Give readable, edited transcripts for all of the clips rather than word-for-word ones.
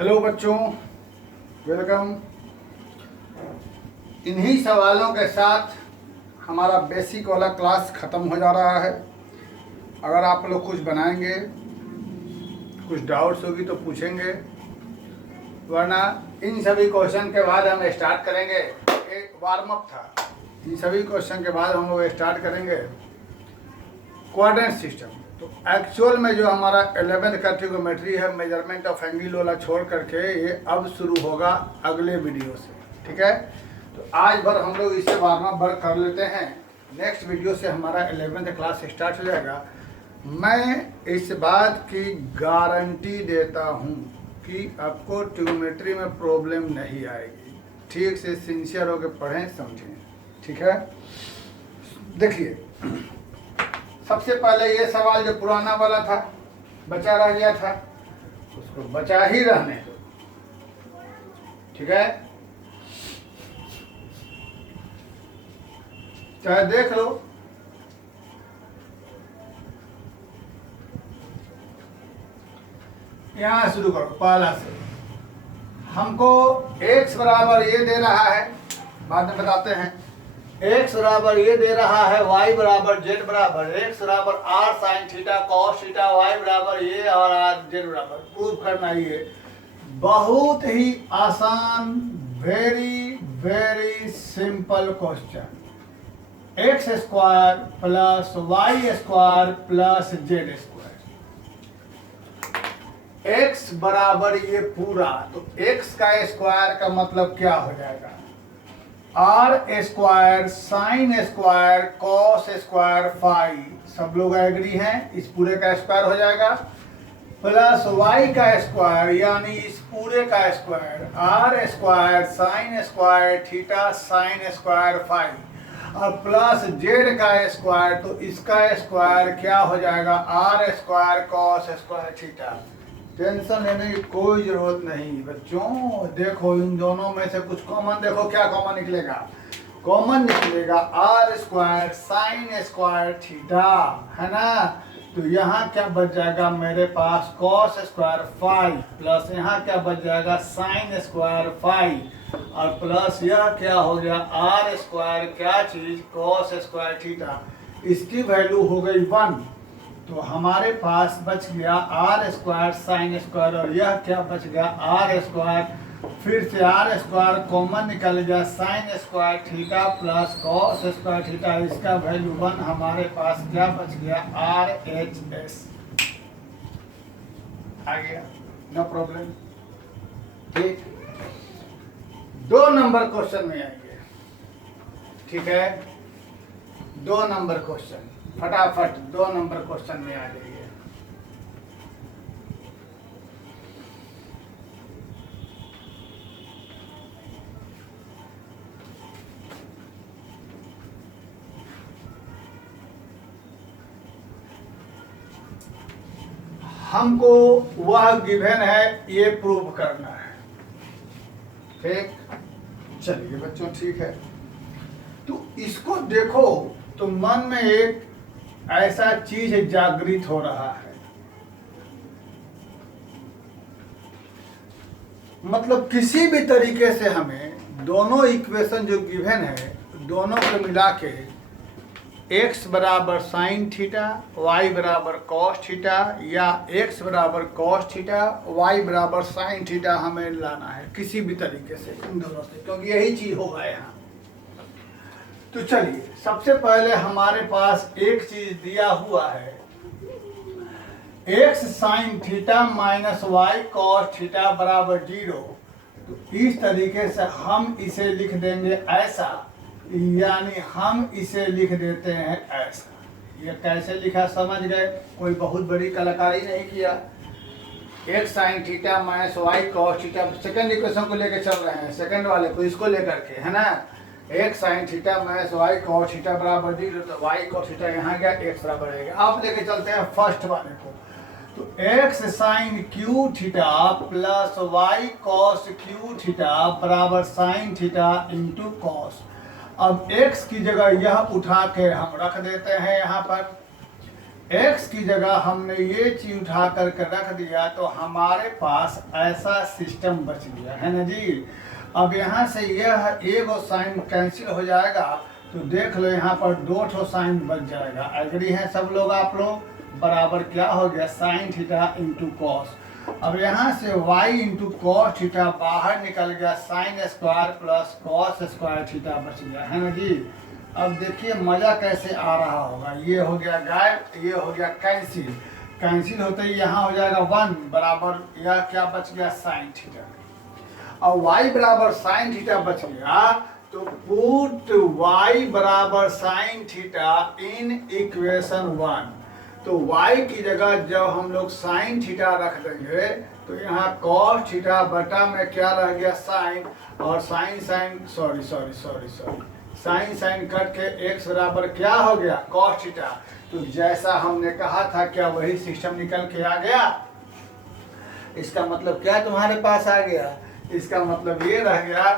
Hello बच्चों, welcome. इन्हीं सवालों के साथ हमारा बेसिक वाला क्लास ख़त्म हो जा रहा है। अगर आप लोग कुछ बनाएंगे, कुछ डाउट्स होगी तो पूछेंगे, वरना इन सभी क्वेश्चन के बाद हम स्टार्ट करेंगे। एक वार्म अप था। इन सभी क्वेश्चन के बाद हम लोग स्टार्ट करेंगे कोऑर्डिनेट सिस्टम। तो एक्चुअल में जो हमारा 11th का ट्रिगोमेट्री है, मेजरमेंट ऑफ एंगल वाला छोड़ करके, ये अब शुरू होगा अगले वीडियो से। ठीक है, तो आज भर हम लोग इसे वार्म अप कर लेते हैं। नेक्स्ट वीडियो से हमारा 11th क्लास स्टार्ट हो जाएगा। मैं इस बात की गारंटी देता हूँ कि आपको ट्रिगोमेट्री में प्रॉब्लम नहीं आएगी। ठीक से सिंसियर होकर पढ़ें, समझें। ठीक है, देखिए सबसे पहले ये सवाल जो पुराना वाला था, बचा रह गया था, उसको बचा ही रहने दो। ठीक है, चाहे देख लो। यहां शुरू करो पहला से। हमको x बराबर ये दे रहा है, बाद में बताते हैं। x बराबर ये दे रहा है, y बराबर z बराबर, x बराबर r sine theta cos theta, y बराबर ये और r z बराबर। प्रूव करना ये बहुत ही आसान, very very simple question. x square plus y square plus z square, x बराबर ये पूरा, तो x का स्क्वायर का मतलब क्या हो जाएगा? R square sin square cos square phi, सब लोग एग्री हैं, इस पूरे का स्क्वायर हो जाएगा, प्लस वाई का स्क्वायर यानी इस पूरे का square, r square sin square theta sin square phi, और प्लस जेड का स्क्वायर, तो इसका स्क्वायर क्या हो जाएगा? R square cos square theta. Tension लेने की कोई जरूरत नहीं बच्चों। देखो इन दोनों में से कुछ कॉमन, देखो क्या कॉमन निकलेगा। कॉमन निकलेगा r square sin square theta, है ना। तो यहाँ क्या बच जाएगा मेरे पास? कॉस स्क्वायर फाई, प्लस यहाँ क्या बच जाएगा? साइन स्क्वायर फाई, और प्लस यह क्या हो गया? आर स्क्वायर क्या चीज? Cos square theta. इसकी वैल्यू हो गई 1, तो हमारे पास बच गया आर स्क्वायर साइन स्क्वायर, और यह क्या बच गया? R square. फिर से आर स्क्वायर कॉमन निकल गया, sin square theta plus cos square theta, इसका वैल्यू 1। हमारे पास क्या बच गया? आर एच एस आ गया, नो प्रॉब्लम। ठीक, 2 नंबर क्वेश्चन में आएंगे। ठीक है, 2 नंबर क्वेश्चन, फटाफट 2 नंबर क्वेश्चन में आ जाइए। हमको वह गिवन है, ये प्रूव करना है। ठीक, चलिए बच्चों, ठीक है। तो इसको देखो तो मन में एक ऐसा चीज जागृत हो रहा है, मतलब किसी भी तरीके से हमें दोनों इक्वेशन जो गिवन है, दोनों को मिला के x बराबर साइन थीटा, y बराबर कॉस थीटा, या x बराबर कॉस थीटा, y बराबर साइन थीटा हमें लाना है किसी भी तरीके से इन दोनों से, क्योंकि यही चीज होगा यहाँ। तो चलिए, सबसे पहले हमारे पास एक चीज दिया हुआ है, x sin theta minus y cos theta बराबर 0। तो इस तरीके से हम इसे लिख देंगे ऐसा, यानी हम इसे लिख देते हैं ऐसा। ये कैसे लिखा समझ गए? कोई बहुत बड़ी कलाकारी नहीं किया। x sin theta minus y cos theta, second equation को लेकर चल रहे हैं, सेकंड वाले को, इसको लेकर के, है ना। x sin theta minus y cos theta बराबर 0, तो वाई कॉस थीटा यहाँ गया, x बराबर रहेगा। आप लेके चलते हैं फर्स्ट वाले को, तो x sin q theta plus y cos q theta बराबर साइन थीटा इंटू कॉस। अब x की जगह यह उठा के हम रख देते हैं यहाँ पर, x की जगह हमने ये चीज उठा करके रख दिया तो हमारे पास ऐसा सिस्टम बच गया है ना जी। अब यहाँ से यह एक साइन कैंसिल हो जाएगा तो देख लो यहाँ पर 2 ठो साइन बच जाएगा। एग्री हैं सब लोग आप लोग? बराबर क्या हो गया साइन थीटा इंटू कॉस। अब यहाँ से y इंटू कॉस थीटा बाहर निकल गया, sin square plus cos square theta बच गया है ना जी। अब देखिए मजा कैसे आ रहा होगा। ये हो गया गायब, ये हो गया कैंसिल। कैंसिल होते ही यहाँ हो जाएगा 1 बराबर यह क्या बच गया साइन थीटा। और y बराबर साइन थीटा बच गया तो पुट y बराबर साइन थीटा इन इक्वेशन 1। तो y की जगह जब हम लोग साइन थीटा रख देंगे तो यहाँ cos थीटा बटा में क्या रह गया साइन, और साइन साइन कट के x बराबर क्या हो गया cos थीटा। तो जैसा हमने कहा था क्या वही सिस्टम निकल के आ गया। इसका मतलब क्या तुम्हारे पास आ गया, इसका मतलब ये रह गया।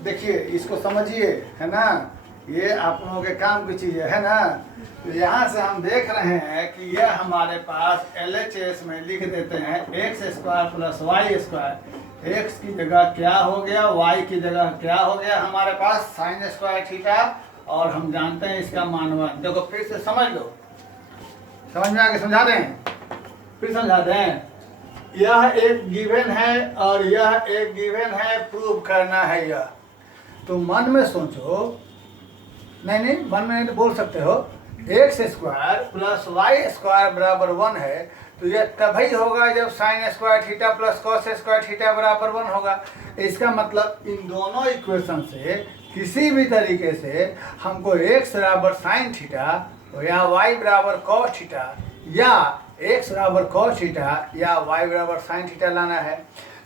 देखिए इसको समझिए है ना, ये आप लोगों के काम की चीज़ है ना। तो यहाँ से हम देख रहे हैं कि यह हमारे पास LHS में लिख देते हैं x square plus y square. x की जगह क्या हो गया, y की जगह क्या हो गया हमारे पास साइन स्क्वायर थीटा, और हम जानते हैं इसका मान 1। देखो फिर से समझ लो, समझ में आगे समझा दें, फिर समझा दें। यह एक गिवन है और यह एक गिवन है, प्रूव करना है यह। तो मन में सोचो, नहीं मन में नहीं तो बोल सकते हो, x square plus y square बराबर 1 है तो यह तभी होगा जब sin square theta plus cos square theta बराबर 1 होगा। इसका मतलब इन दोनों इक्वेशन से किसी भी तरीके से हमको x बराबर साइन थीटा या y बराबर कॉस थीटा या x बराबर कॉस थीटा या y बराबर साइन थीटा लाना है।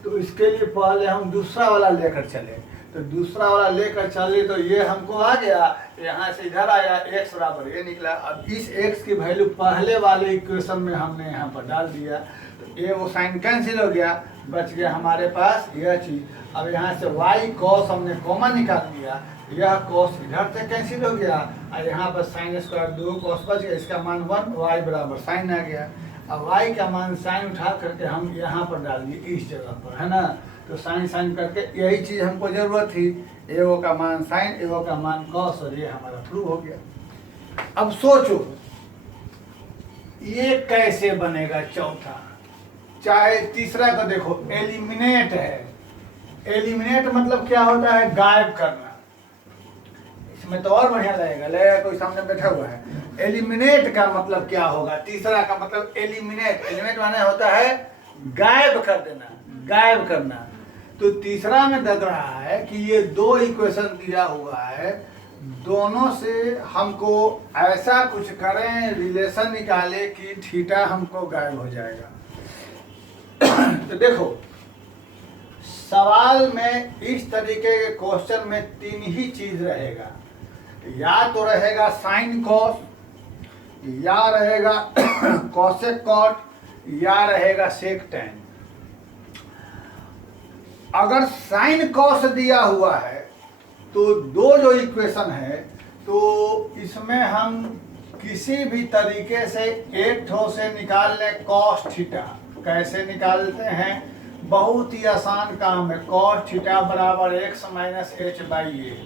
तो इसके लिए पहले हम दूसरा वाला लेकर चले, तो दूसरा वाला लेकर चले तो ये हमको आ गया, यहाँ से इधर आया x बराबर ये निकला। अब इस x की वैल्यू पहले वाले इक्वेशन में हमने यहाँ पर डाल दिया तो ये वो साइन कैंसिल हो गया, बच गया हमारे पास यह चीज़। अब यहाँ से y कॉस हमने कॉमन निकाल दिया, यह कॉस इधर से कैंसिल हो गया और यहाँ पर साइन स्क्वायर 2 कॉस बच गया, इसका मान 1, y बराबर साइन आ गया। अब y का मान साइन उठा करके हम यहाँ पर डाल दिए इस जगह पर है ना। तो साइन करके यही चीज़ हमको ज़रूरत थी, एगो का मान साइन एगो का मान कॉस, और ये हमारा प्रूव हो गया। अब सोचो ये कैसे बनेगा चौथा, चाहे तीसरा को देखो एलिमिनेट है। एलिमिनेट मतलब क्या होता है, गायब करना। इसमें तो और बढ़िया लगेगा कोई सामने बैठा हुआ है। एलिमिनेट का मतलब क्या होगा, तीसरा का मतलब एलिमिनेट माने होता है गायब कर देना, गायब करना। तो तीसरा में लग रहा है कि ये 2 इक्वेशन दिया हुआ है, दोनों से हमको ऐसा कुछ करें, रिलेशन निकाले कि थीटा हमको गायब हो जाएगा। तो देखो सवाल में इस तरीके के क्वेश्चन में 3 ही चीज रहेगा, या तो रहेगा साइन कॉस, या रहेगा कॉसेक कॉट, या रहेगा सेक टैन। अगर साइन कॉस दिया हुआ है तो 2 जो इक्वेशन है तो इसमें हम किसी भी तरीके से एक ठो से निकाल लें कॉस थीटा। कैसे निकालते हैं, बहुत ही आसान काम है। कॉस थीटा बराबर x minus h by a,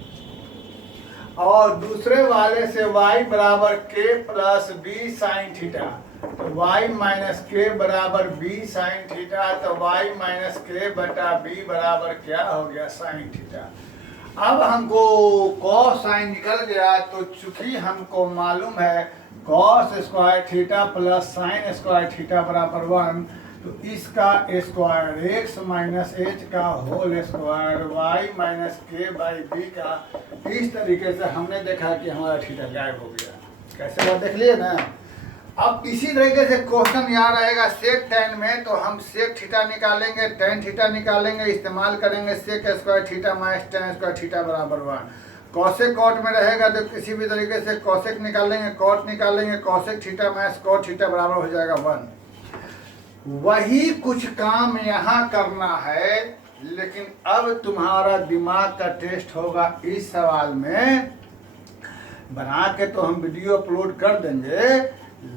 और दूसरे वाले से y बराबर k plus b sin theta, तो y माइनस के बराबर b साइन थीटा, तो y माइनस के बटा b बराबर क्या हो गया साइन थीटा। अब हमको कॉस साइन निकल गया, तो चूंकि हमको मालूम है cos square theta plus sign square theta बराबर 1, तो इसका स्क्वायर x माइनस एच का होल स्क्वायर y माइनस के बाई बी का। इस तरीके से हमने देखा कि हमारा थीटा गायब हो गया। कैसे बात देख लिए ना। अब इसी तरीके से क्वेश्चन यहाँ रहेगा सेक टैन में, तो हम सेक थीटा निकालेंगे, टैन थीटा निकालेंगे, इस्तेमाल करेंगे sec square theta minus tan square theta बराबर 1। कॉसेक कॉट में रहेगा तो किसी भी तरीके से कॉसेक निकालेंगे, कॉट निकालेंगे, cosec theta minus cot theta बराबर हो जाएगा 1। वही कुछ काम यहाँ करना है, लेकिन अब तुम्हारा दिमाग का टेस्ट होगा इस सवाल में। बना के तो हम वीडियो अपलोड कर देंगे,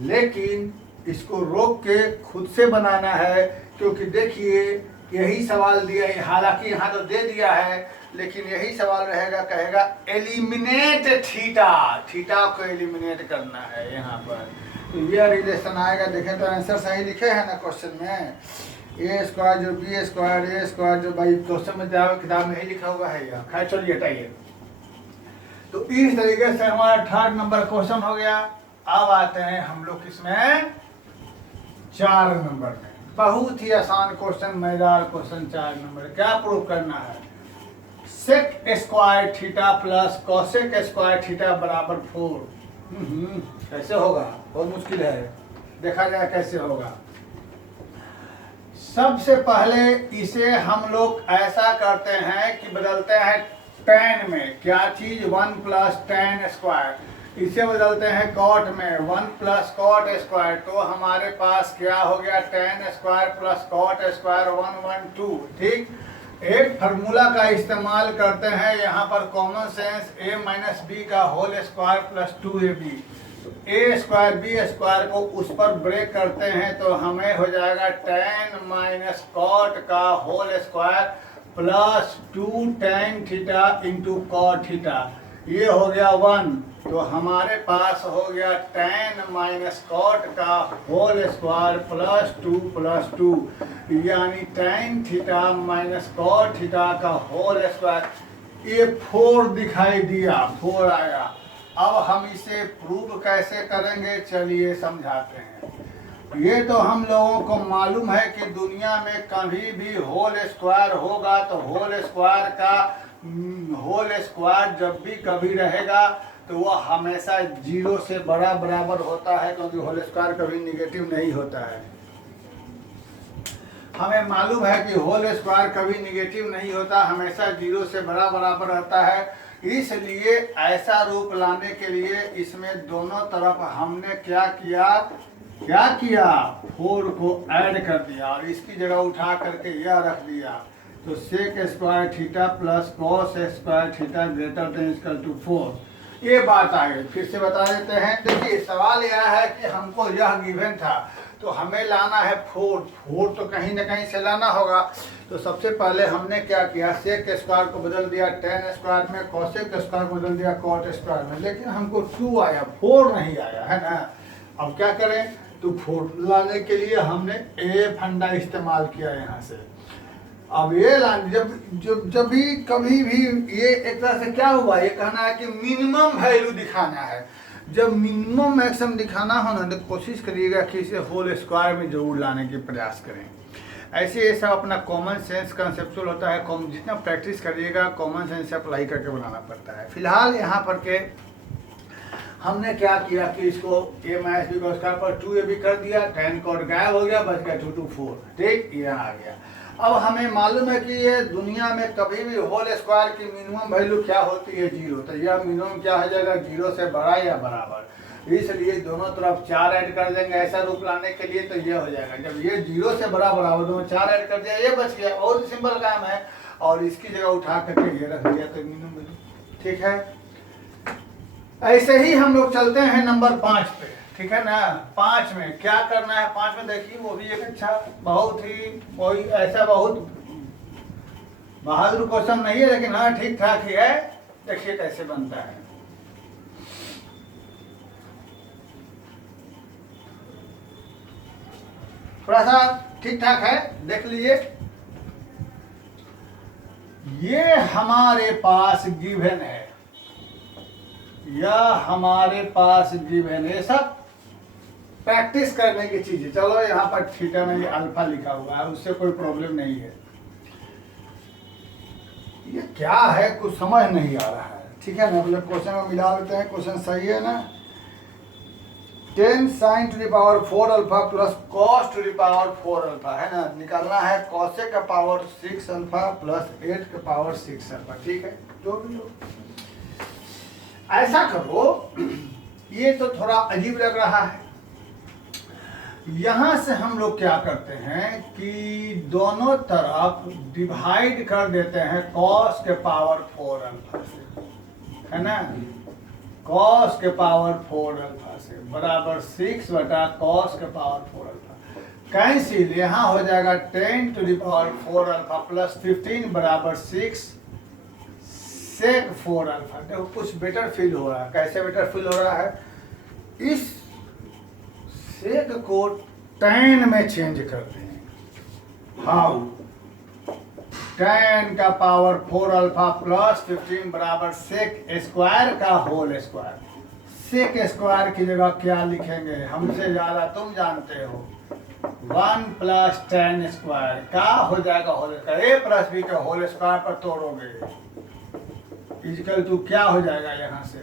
लेकिन इसको रोक के खुद से बनाना है, क्योंकि देखिए यही सवाल दिया है, हालांकि यहाँ तो दे दिया है लेकिन यही सवाल रहेगा, कहेगा एलिमिनेट थीटा, थीटा को एलिमिनेट करना है यहाँ पर। तो यह रिलेशन आएगा। देखें तो आंसर सही लिखे हैं ना क्वेश्चन में, ए स्क्वायर जो बी स्क्वायर ए स्क्वायर जो भाई क्वेश्चन में किताब में ही लिखा हुआ है यहाँ। खैर चलिए हटाइए। तो इस तरीके से हमारा 3rd नंबर क्वेश्चन हो गया। अब आते हैं हम लोग इसमें 4 नंबर में। बहुत ही आसान क्वेश्चन, मजेदार क्वेश्चन। 4 नंबर क्या प्रूव करना है? Sec square theta plus cosec square theta बराबर 4। कैसे होगा? बहुत मुश्किल है, देखा जाए कैसे होगा। सबसे पहले इसे हम लोग ऐसा करते हैं कि बदलते हैं tan में। क्या चीज? 1 प्लस tan स्क्वायर। इसे बदलते हैं कॉट में, 1 प्लस कॉट स्क्वायर। तो हमारे पास क्या हो गया? tan square plus cot square 1 1 2। ठीक, एक फार्मूला का इस्तेमाल करते हैं यहाँ पर common sense, a minus b का होल स्क्वायर प्लस 2ab। तो ए स्क्वायर बी स्क्वायर को उस पर ब्रेक करते हैं तो हमें हो जाएगा tan माइनस कॉट का whole square plus 2 tan theta into cot theta. ये हो गया 1। तो हमारे पास हो गया tan माइनस कॉट का होल स्क्वायर प्लस 2 यानी tan theta minus cot theta का होल स्क्वायर। ये 4 दिखाई दिया, 4 आया। अब हम इसे प्रूव कैसे करेंगे, चलिए समझाते हैं। ये तो हम लोगों को मालूम है कि दुनिया में कभी भी होल स्क्वायर होगा तो होल स्क्वायर जब भी कभी रहेगा तो वह हमेशा 0 से बड़ा बराबर होता है, क्योंकि होल स्क्वायर कभी निगेटिव नहीं होता है। हमें मालूम है कि होल स्क्वायर कभी निगेटिव नहीं होता, हमेशा 0 से बड़ा बराबर रहता है। इसलिए ऐसा रूप लाने के लिए इसमें दोनों तरफ हमने क्या किया 4 को ऐड कर दिया और इसकी जगह उठा करके यह रख दिया। तो sec square theta plus cos square theta greater than equal to 4। ये बात आ गई। फिर से बता देते हैं। देखिए सवाल यह है कि हमको यह गिवन था तो हमें लाना है 4 तो कहीं ना कहीं से लाना होगा। तो सबसे पहले हमने क्या किया, सेक स्क्वायर को बदल दिया tan स्क्वायर में, कोसेक स्क्वायर को बदल दिया कॉट स्क्वायर में, लेकिन हमको 2 आया, 4 नहीं आया है ना। अब क्या करें? तो 4 लाने के लिए हमने ए फंडा इस्तेमाल किया यहाँ से। अब ये लाने जब भी कभी भी ये एक तरह से क्या हुआ, ये कहना है कि मिनिमम वैल्यू दिखाना है। जब मिनिमम मैक्सिमम दिखाना हो ना तो कोशिश करिएगा कि इसे होल स्क्वायर में जरूर लाने की प्रयास करें। ऐसे ये सब अपना कॉमन सेंस कंसेप्चुअल होता है। जितना प्रैक्टिस करिएगा कॉमन सेंस अप्लाई करके बनाना पड़ता है। फिलहाल यहाँ पर के हमने क्या किया कि इसको a माइनस बी का स्क्वायर पर 2ab कर दिया, tan कॉट गायब हो गया, बच गया 2 2 4। ठीक, यहाँ आ गया। अब हमें मालूम है कि ये दुनिया में कभी भी होल स्क्वायर की मिनिमम वैल्यू क्या होती है? 0। तो यह मिनिमम क्या हो जाएगा? 0 से बड़ा या बराबर। इसलिए दोनों तरफ 4 ऐड कर देंगे ऐसा रूप लाने के लिए। तो ये हो जाएगा, जब ये 0 से बड़ा बराबर दोनों 4 ऐड कर दिया, ये बच गया। और सिंपल काम है। और इसकी जगह उठा करके ये रख दिया तो मिनिमम वैल्यू। ठीक है, ऐसे ही हम लोग चलते हैं नंबर 5 पे। ठीक है ना। 5 में क्या करना है? 5 में देखिए वो भी एक अच्छा बहुत बहादुर क्वेश्चन नहीं है, लेकिन हाँ ठीक ठाक ही है। देखिए कैसे बनता है। थोड़ा सा ठीक ठाक है, देख लीजिए। ये हमारे पास गिवन है, यह हमारे पास गिवन है। सब प्रैक्टिस करने की चीज है। चलो यहाँ पर थीटा में अल्फा लिखा हुआ है, उससे कोई प्रॉब्लम नहीं है। ये क्या है कुछ समझ नहीं आ रहा है। ठीक है ना, मतलब क्वेश्चन में मिला लेते हैं। क्वेश्चन सही है ना। 10 sin to the power 4 alpha plus cos to the power 4 alpha है ना। निकालना है cosec का पावर 6 अल्फा प्लस 8 का पावर 6 अल्फा। ठीक है, जो भी हो ऐसा करो। ये तो थोड़ा अजीब लग रहा है। यहां से हम लोग क्या करते हैं कि दोनों तरफ डिवाइड कर देते हैं cos के पावर 4 अल्फा से, है ना। cos के पावर 4 अल्फा से बराबर 6 बटा कॉस के पावर 4 अल्फा। कैंसिल, यहाँ हो जाएगा 10 to the power 4 alpha plus 15 बराबर 6 सेक 4 अल्फा। देखो कुछ बेटर फील हो रहा है। कैसे बेटर फील हो रहा है? इस सेक को tan में चेंज करते हैं। हाउ? tan का पावर 4 अल्फा प्लस 15 बराबर सेक स्क्वायर का होल स्क्वायर। सेक स्क्वायर की जगह क्या लिखेंगे? हमसे ज्यादा तुम जानते हो। 1 प्लस tan स्क्वायर का हो जाएगा होल स्क्वायर। ए प्लस बी का होल स्क्वायर पर तोड़ोगे इजिकल टू क्या हो जाएगा? यहाँ से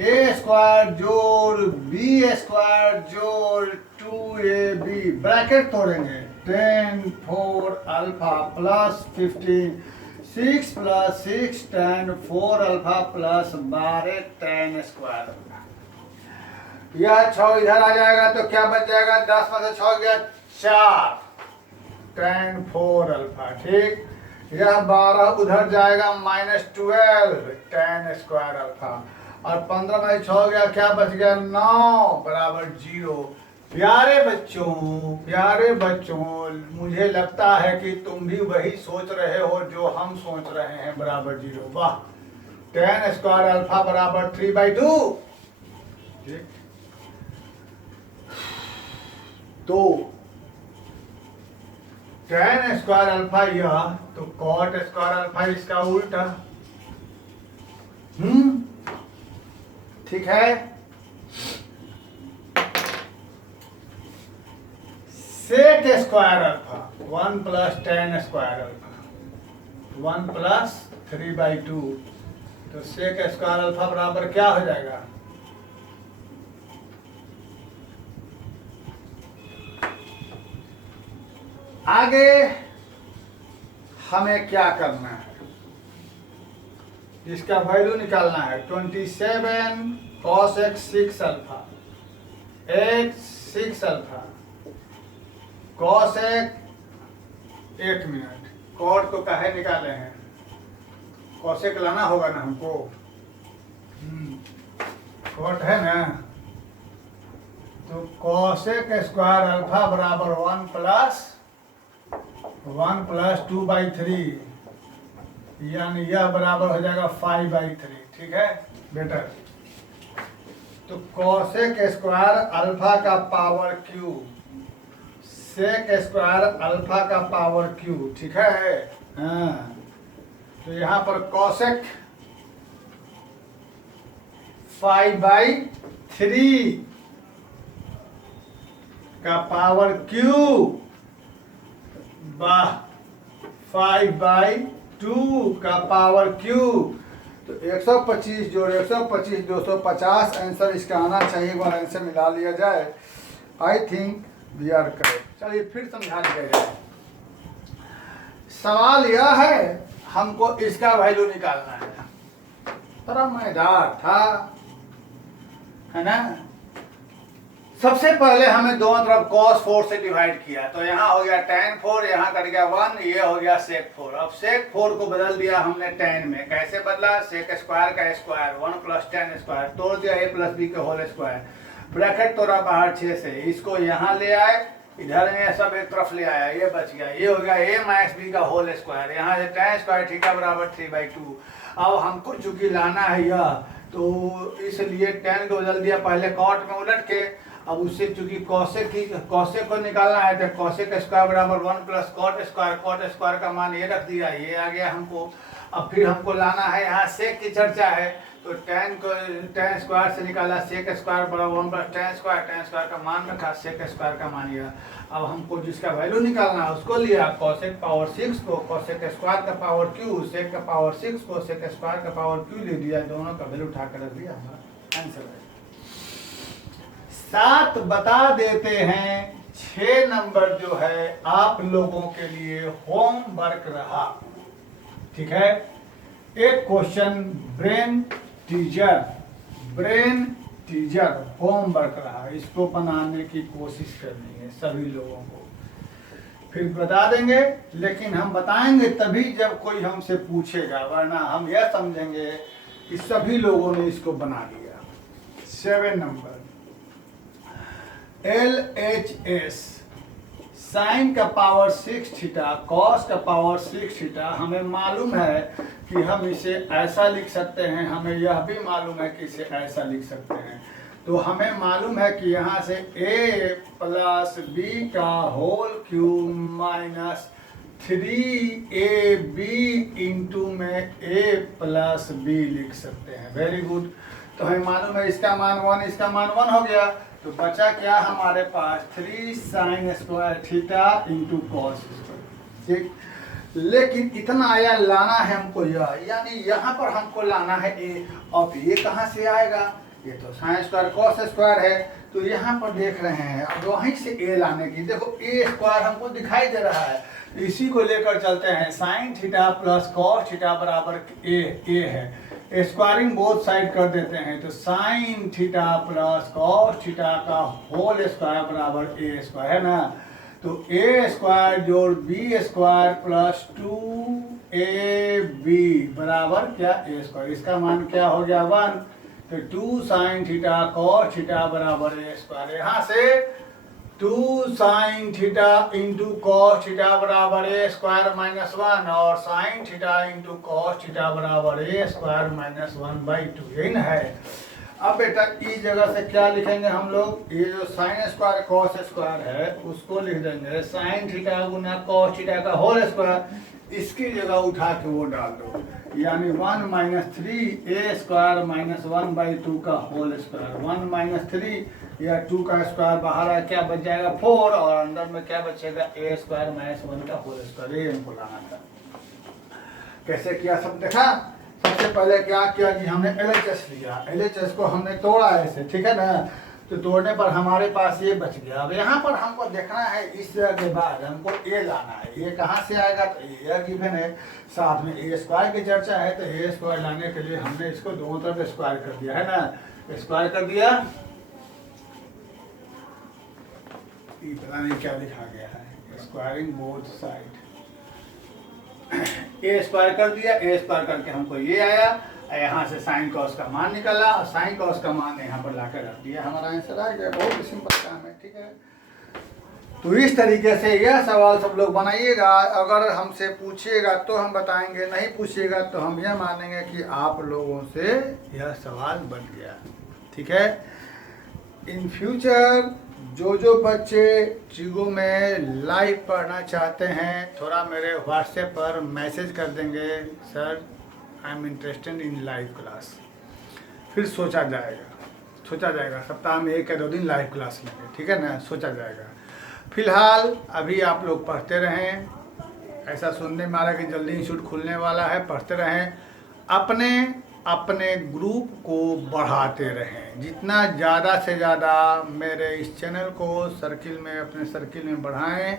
ए स्क्वायर जोड़ बी स्क्वायर जोड़ 2ab ब्रैकेट तोड़ेंगे। 10 4 alpha plus 15 6 plus 6 tan 4 alpha plus 12 tan square. यह 6 इधर आ जाएगा तो क्या बच जाएगा? 10 में से 6 गया 4 tan 4 अल्फा। ठीक, यह 12 उधर जाएगा -12 tan स्क्वायर अल्फा और 15 में 6 गया, क्या बच गया? 9 बराबर 0। प्यारे बच्चों, मुझे लगता है कि तुम भी वही सोच रहे हो जो हम सोच रहे हैं, बराबर 0। वाह, tan स्क्वायर अल्फा बराबर 3/2। ठीक, तो tan स्क्वायर अल्फा यह, तो cot स्क्वायर अल्फा इसका उल्टा। ठीक है। Sec square alpha 1 plus tan square alpha 1 plus 3/2। तो सेक स्क्वायर अल्फा बराबर क्या हो जाएगा? आगे हमें क्या करना है? इसका वैल्यू निकालना है। 27 cos x 6 alpha x 6 alpha cos x 1 minute. Cot को काहे निकाले हैं? cosec लाना होगा ना हमको। कॉट है ना, तो cosec स्क्वायर अल्फा बराबर 1 प्लस 2/3, यानी यह बराबर हो जाएगा 5/3। ठीक है बेटर। तो cosec स्क्वायर अल्फा का power cube sec square alpha का पावर क्यूब। ठीक है। हाँ, तो यहाँ पर cosec 5/3 का पावर क्यूब, वाह, 5/2 का पावर क्यूब। तो 125 जोड़ 125 250 आंसर इसका आना चाहिए। एक बार आंसर मिला लिया जाए। I think we are correct. चलिए फिर समझा दिया जाए। सवाल यह है, हमको इसका वैल्यू निकालना है। थोड़ा मजेदार था, है ना। सबसे पहले हमें दोनों तरफ cos 4 से डिवाइड किया, तो यहाँ हो गया tan 4, यहाँ कट गया 1, ये हो गया sec 4। अब sec 4 को बदल दिया हमने tan में। कैसे बदला? sec स्क्वायर का स्क्वायर 1 प्लस tan स्क्वायर तोड़ दिया a प्लस b के होल स्क्वायर, ब्रैकेट तोड़ा बाहर 6 से, इसको यहाँ ले आए, इधर में सब एक तरफ ले आया, ये बच गया, ये हो गया a माइनस b का होल स्क्वायर, यहाँ से tan स्क्वायर थीटा बराबर 3/2। अब हमको चूंकि लाना है यह, तो इसलिए tan को बदल दिया पहले cot में उलट के। अब उससे चूंकि cosec को निकालना है तो cosec स्क्वायर बराबर 1 प्लस cot स्क्वायर का मान ये रख दिया, ये आ गया हमको। अब फिर हमको लाना है, यहाँ sec की चर्चा है, तो tan स्क्वायर से निकाला sec स्क्वायर बराबर 1 प्लस tan स्क्वायर का मान रखा, sec स्क्वायर का मान लिया। अब हमको जिसका वैल्यू निकालना है उसको लिया, cosec पावर 6 को cosec स्क्वायर का पावर क्यू, sec का पावर 6 को sec स्क्वायर का पावर क्यू ले दिया, दोनों का वैल्यू उठा कर रख दिया, हमारा आंसर है। 7 बता देते हैं। 6 नंबर जो है आप लोगों के लिए होमवर्क रहा। ठीक है। एक क्वेश्चन ब्रेन टीजर होमवर्क रहा, इसको बनाने की कोशिश करनी है सभी लोगों को। फिर बता देंगे, लेकिन हम बताएंगे तभी जब कोई हमसे पूछेगा, वरना हम यह समझेंगे कि सभी लोगों ने इसको बना लिया। 7 नंबर, LHS साइन का पावर 6 थीटा कॉस का पावर 6 थीटा। हमें मालूम है कि हम इसे ऐसा लिख सकते हैं, हमें यह भी मालूम है कि इसे ऐसा लिख सकते हैं। तो हमें मालूम है कि यहाँ से a प्लस बी का whole cube minus 3ab into में a प्लस बी लिख सकते हैं। Very good. तो हमें मालूम है इसका मान 1, इसका मान 1 हो गया। तो बचा क्या हमारे पास 3 sign square theta into cos square. ठीक, लेकिन इतना आया लाना है हमको यह, यानी यहाँ पर हमको लाना है ए। अब ये कहाँ से आएगा? ये तो साइन स्क्वायर कॉस स्क्वायर है। तो यहाँ पर देख रहे हैं, अब वहीं से ए लाने की। देखो ए स्क्वायर हमको दिखाई दे रहा है, इसी को लेकर चलते हैं। Sine theta plus cos theta बराबर ए है। स्क्वायरिंग बोथ साइड कर देते हैं, तो sine theta plus cos theta का होल स्क्वायर बराबर ए स्क्वायर है ना। तो ए स्क्वायर जोड़ बी स्क्वायर प्लस 2ab बराबर क्या ए स्क्वायर। इसका मान क्या हो गया 1। तो 2 साइन थीटा कॉस थीटा बराबर ए स्क्वायर। यहाँ से 2 sign theta into cos theta बराबर ए स्क्वायर माइनस 1 और sign theta into cos theta बराबर ए स्क्वायर माइनस 1/2, यही ना है। अब बेटा इस जगह से क्या लिखेंगे हम लोग? ये जो साइन स्क्वायर कॉस स्क्वायर है उसको लिख देंगे साइन थीटा गुना कॉस थीटा का होल स्क्वायर। इसकी जगह उठा के वो डाल दो, यानी 1 माइनस 3 ए स्क्वायर माइनस 1/2 का होल स्क्वायर। 1 माइनस 3 या 2 का स्क्वायर बाहर आया, क्या बच जाएगा 4, और अंदर में क्या बचेगा ए स्क्वायर माइनस 1 का होल स्क्वायर। ये हमको लाना था। कैसे किया सब देखा? सबसे पहले क्या किया कि हमने LHS लिया, LHS को हमने तोड़ा ऐसे, ठीक है ना। तो तोड़ने पर हमारे पास ये बच गया। अब यहाँ पर हमको देखना है, इस के बाद हमको ए लाना है। ये कहाँ से आएगा? तो ये गिवन है, साथ में ए स्क्वायर की चर्चा है। तो ए स्क्वायर लाने के लिए हमने इसको दोनों तरफ स्क्वायर कर दिया है ना। स्क्वायर कर दिया, पता नहीं क्या लिखा गया है, स्क्वायरिंग बोथ साइड। ए स्क्वायर कर दिया, ए स्क्वायर करके हमको ये आया, यहाँ से साइन कॉस का मान निकला और साइन कॉस का मान यहाँ पर लाकर रख दिया, हमारा आंसर आ गया। बहुत ही सिंपल काम है, ठीक है। तो इस तरीके से यह सवाल सब लोग बनाइएगा। अगर हमसे पूछिएगा तो हम बताएंगे, नहीं पूछिएगा तो हम यह मानेंगे कि आप लोगों से यह सवाल बन गया, ठीक है। इन फ्यूचर जो बच्चे ट्रिगो में लाइव पढ़ना चाहते हैं, थोड़ा मेरे व्हाट्सएप पर मैसेज कर देंगे, sir I am interested in live class. फिर सोचा जाएगा सप्ताह में 1 या 2 दिन लाइव क्लास लेंगे, ठीक है ना, सोचा जाएगा। फिलहाल अभी आप लोग पढ़ते रहें, ऐसा सुनने में आ रहा है कि जल्दी इंस्टीट्यूट खुलने वाला है, पढ़ते रहें, अपने ग्रुप को बढ़ाते रहें। जितना ज़्यादा से ज़्यादा मेरे इस चैनल को सर्किल में, अपने सर्किल में बढ़ाएं,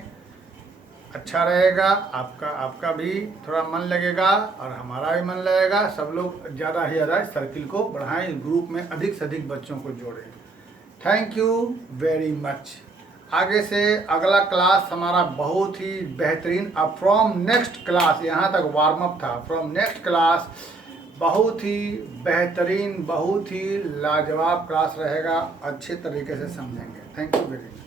अच्छा रहेगा। आपका भी थोड़ा मन लगेगा और हमारा भी मन लगेगा। सब लोग ज़्यादा से ज़्यादा सर्किल को बढ़ाएं, ग्रुप में अधिक से अधिक बच्चों को जोड़ें। Thank you very much. आगे से अगला क्लास हमारा बहुत ही बेहतरीन, अब फ्रॉम नेक्स्ट क्लास, यहाँ तक वार्म अप था, फ्रॉम नेक्स्ट क्लास बहुत ही बेहतरीन, बहुत ही लाजवाब क्लास रहेगा। अच्छे तरीके से समझेंगे। Thank you very much.